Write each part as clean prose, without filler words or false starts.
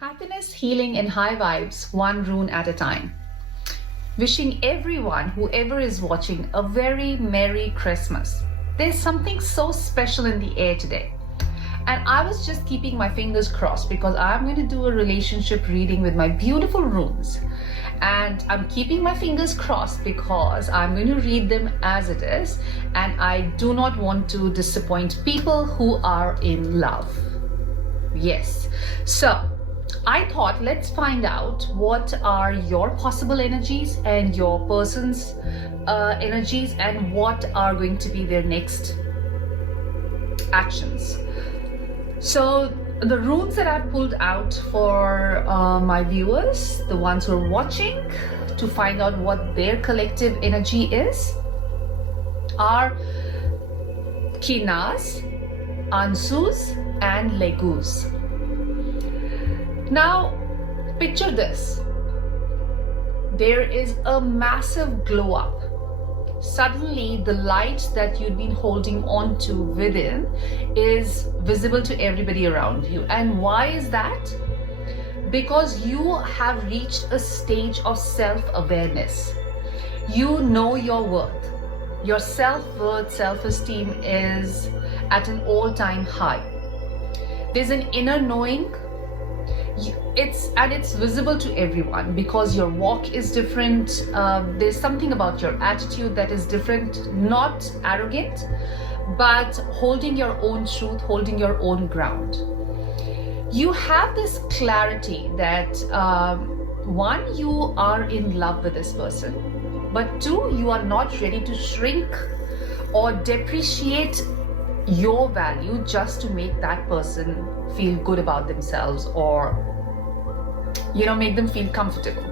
Happiness, healing, and high vibes, one rune at a time. Wishing everyone, whoever is watching, a very Merry Christmas. There's something so special in the air today. And I was just keeping my fingers crossed because I'm going to do a relationship reading with my beautiful runes. And I'm keeping my fingers crossed because I'm going to read them as it is. And I do not want to disappoint people who are in love. Yes. So I thought, let's find out what are your possible energies and your person's energies and what are going to be their next actions. So the runes that I've pulled out for my viewers, the ones who are watching, to find out what their collective energy is, are Kinas, Ansus, and Legus. Now, picture this. There is a massive glow up. Suddenly, the light that you've been holding on to within is visible to everybody around you. And why is that? Because you have reached a stage of self-awareness. You know your worth. Your self-worth, self-esteem is at an all-time high. There's an inner knowing. It's visible to everyone because your walk is different. There's something about your attitude that is different, not arrogant, but holding your own truth, holding your own ground. You have this clarity that one, you are in love with this person, but two, you are not ready to shrink or depreciate your value just to make that person feel good about themselves or make them feel comfortable.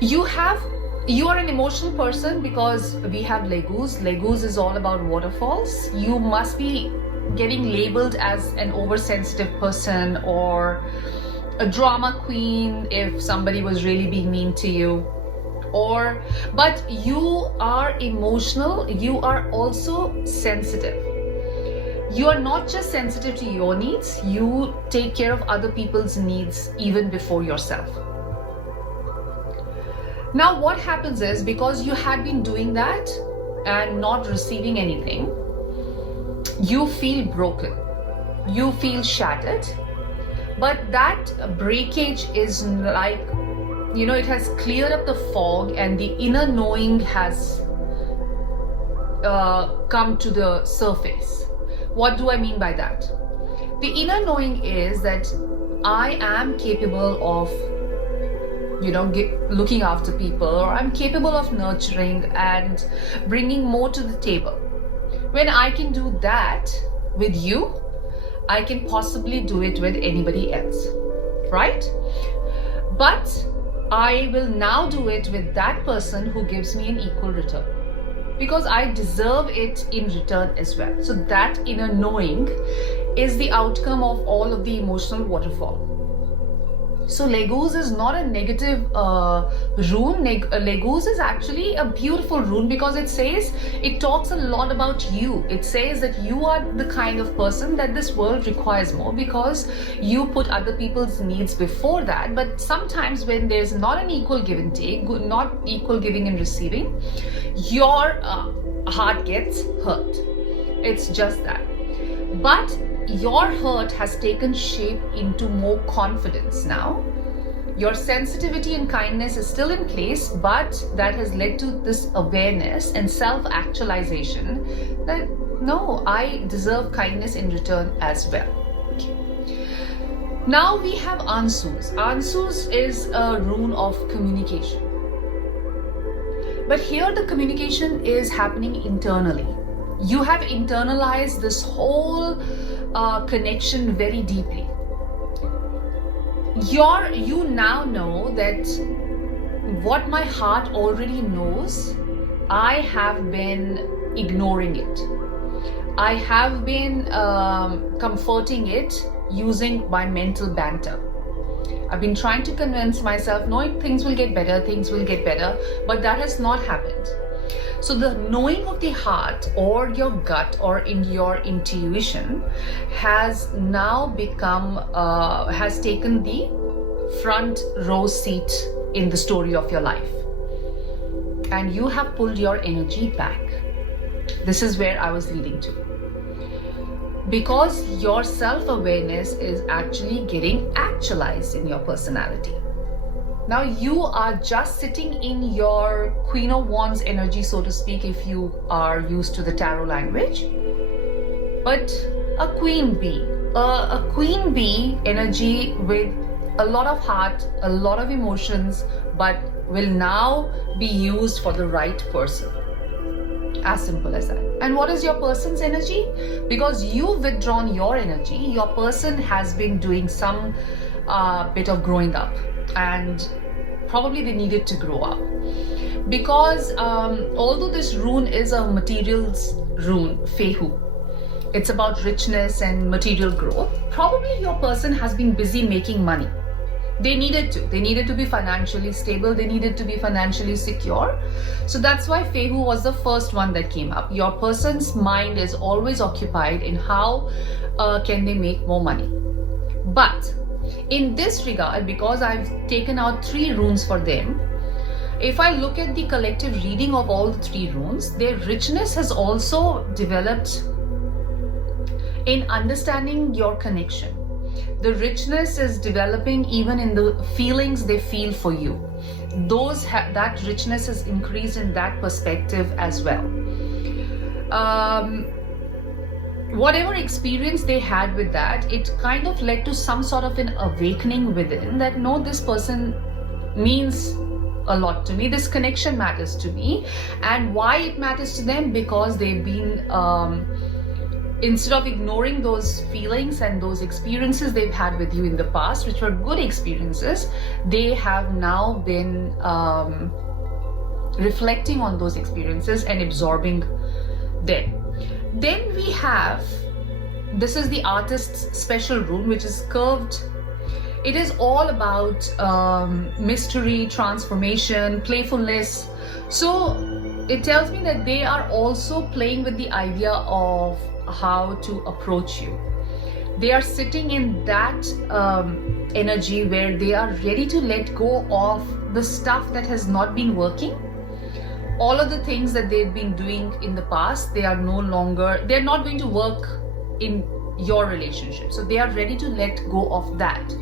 You are an emotional person because we have Legus. Legus is all about waterfalls. You must be getting labeled as an oversensitive person or a drama queen if somebody was really being mean to you. But you are emotional, you are also sensitive. You are not just sensitive to your needs, you take care of other people's needs even before yourself. Now what happens is, because you had been doing that and not receiving anything, you feel broken, you feel shattered, but that breakage is like, it has cleared up the fog and the inner knowing has come to the surface. What do I mean by that? The inner knowing is that I am capable of, looking after people, or I'm capable of nurturing and bringing more to the table. When I can do that with you, I can possibly do it with anybody else, right? But I will now do it with that person who gives me an equal return, because I deserve it in return as well. So that inner knowing is the outcome of all of the emotional waterfall. So Legus is not a negative rune. Legus is actually a beautiful rune because it talks a lot about you. It says that you are the kind of person that this world requires more because you put other people's needs before that. But sometimes when there's not an equal give and take, not equal giving and receiving, your heart gets hurt. It's just that. But your hurt has taken shape into more confidence now. Your sensitivity and kindness is still in place, but that has led to this awareness and self-actualization that no, I deserve kindness in return as well. Now we have Ansus. Ansus is a rune of communication. But here the communication is happening internally. You have internalized this whole connection very deeply. You now know that what my heart already knows, I have been ignoring it. I have been comforting it using my mental banter. I've been trying to convince myself, no, things will get better, but that has not happened. So the knowing of the heart or your gut or in your intuition has now become, has taken the front row seat in the story of your life. And you have pulled your energy back. This is where I was leading to. Because your self-awareness is actually getting actualized in your personality. Now you are just sitting in your Queen of Wands energy, so to speak, if you are used to the tarot language. But a queen bee, a queen bee energy with a lot of heart, a lot of emotions, but will now be used for the right person. As simple as that. And what is your person's energy? Because you've withdrawn your energy, your person has been doing some bit of growing up, and probably they needed to grow up. Because although this rune is a materials rune, Fehu, it's about richness and material growth, probably your person has been busy making money. They needed to be financially stable, they needed to be financially secure. So that's why Fehu was the first one that came up. Your person's mind is always occupied in how can they make more money. But in this regard, because I've taken out 3 runes for them, if I look at the collective reading of all the 3 runes, their richness has also developed in understanding your connection. The richness is developing even in the feelings they feel for you. That richness has increased in that perspective as well. Whatever experience they had with that, it kind of led to some sort of an awakening within that, no, this person means a lot to me, this connection matters to me. And why it matters to them? Because they've been instead of ignoring those feelings and those experiences they've had with you in the past, which were good experiences, they have now been reflecting on those experiences and absorbing them. Then we have, this is the artist's special rune, which is curved. It is all about mystery, transformation, playfulness. So it tells me that they are also playing with the idea of how to approach you. They are sitting in that energy where they are ready to let go of the stuff that has not been working. All of the things that they've been doing in the past, they're not going to work in your relationship. So they are ready to let go of that.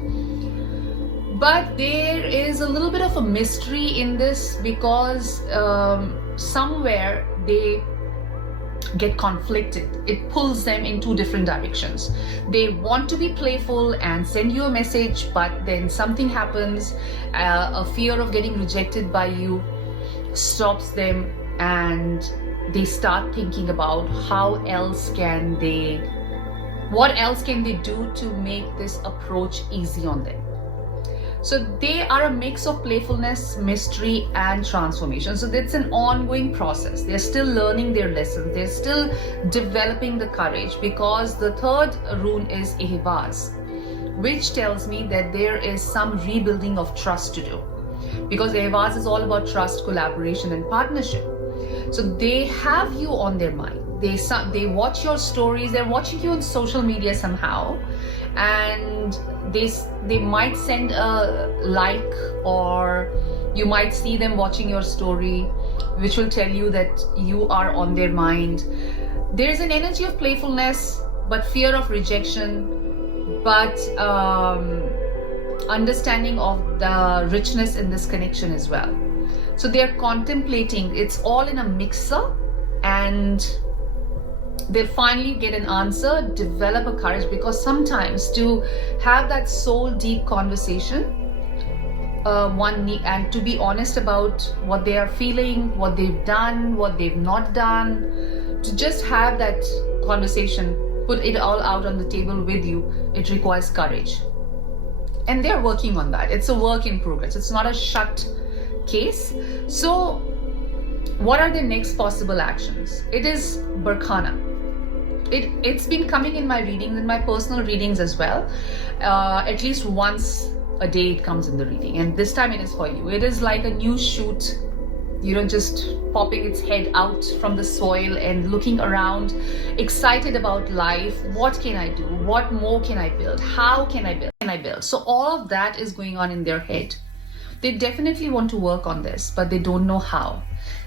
But there is a little bit of a mystery in this, because somewhere they get conflicted. It pulls them in 2 different directions. They want to be playful and send you a message, but then something happens, a fear of getting rejected by you stops them, and they start thinking about what else can they do to make this approach easy on them. So they are a mix of playfulness, mystery, and transformation. So that's an ongoing process. They're still learning their lessons. They're still developing the courage, because the 3rd rune is Ehvaz, which tells me that there is some rebuilding of trust to do. Because Ehvaz is all about trust, collaboration, and partnership. So they have you on their mind. They watch your stories. They're watching you on social media somehow, and they might send a like, or you might see them watching your story, which will tell you that you are on their mind. There's an energy of playfulness, but fear of rejection, but understanding of the richness in this connection as well. So they're contemplating. It's all in a mixer, and they'll finally get an answer, develop a courage, because sometimes to have that soul deep conversation, and to be honest about what they are feeling, what they've done, what they've not done, to just have that conversation, put it all out on the table with you, it requires courage. And they're working on that. It's a work in progress. It's not a shut case. So what are the next possible actions? It is Barkhana. It's been coming in my readings, in my personal readings as well. At least once a day it comes in the reading, and this time it is for you. It is like a new shoot just popping its head out from the soil and looking around, excited about life. What can I do? What more can I build? How can I build? So all of that is going on in their head. They definitely want to work on this, but they don't know how.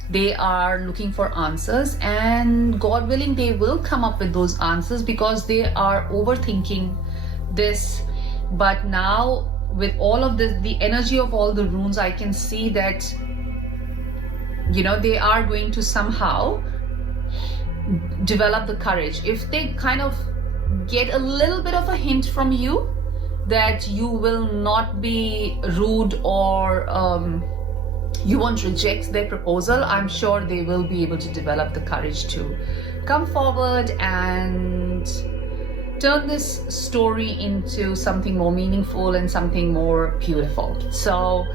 They are looking for answers, and God willing, they will come up with those answers because they are overthinking this. But now with all of this, the energy of all the runes, I can see that they are going to somehow develop the courage. If they kind of get a little bit of a hint from you that you will not be rude or you won't reject their proposal, I'm sure they will be able to develop the courage to come forward and turn this story into something more meaningful and something more beautiful. So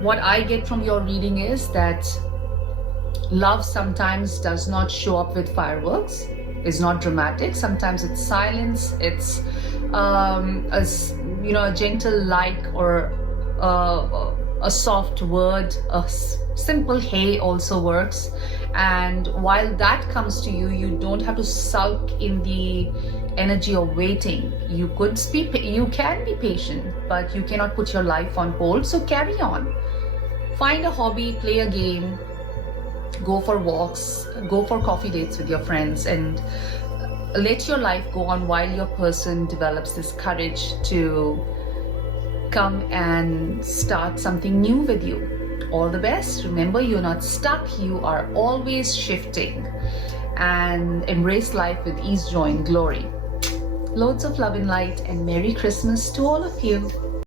what I get from your reading is that love sometimes does not show up with fireworks. It's not dramatic. Sometimes it's silence. It's a gentle like, or a soft word. A simple hey also works. And while that comes to you, you don't have to sulk in the energy of waiting. You can be patient, but you cannot put your life on hold. So carry on. Find a hobby, play a game, go for walks, go for coffee dates with your friends, and let your life go on while your person develops this courage to come and start something new with you. All the best. Remember, you're not stuck. You are always shifting, and embrace life with ease, joy, and glory. Loads of love and light, and Merry Christmas to all of you.